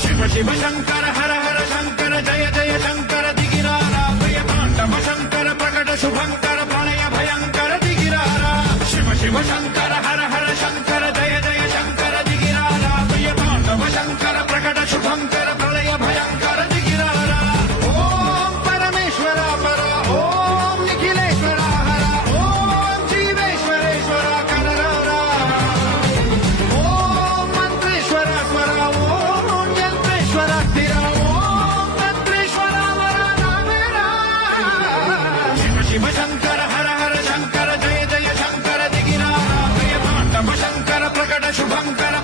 శివ శివ శంకర హర హర శంకర జయ జయ శంకర దిగిరారా ప్రియ తాండవ శంకర ప్రకట శుభంకర ప్రళయ భయంకర దిగిరారా శివ శివ శంకర హర హర శంకర జయ జయ శంకర దిగిరారా ప్రియ తాండవ శంకర ప్రకట శుభంకర ప్రళయ భయంకర దిగిరారా ఓం పరమేశ్వర పర ఓం నిఖిలేశ్వర హర ఓం జీవేశ్వరేశ్వర కరరారా ఓం మంత్రేశ్వర స్వర ఓం యంత్రేశ్వర స్థిర ఓం తంత్రేశ్వర వర నామేరా శివ శివ శంకర హర హర శంకర జయ జయ శంకర దిగిరారా ప్రియ తాండవ శంకర ప్రకట శుభంకర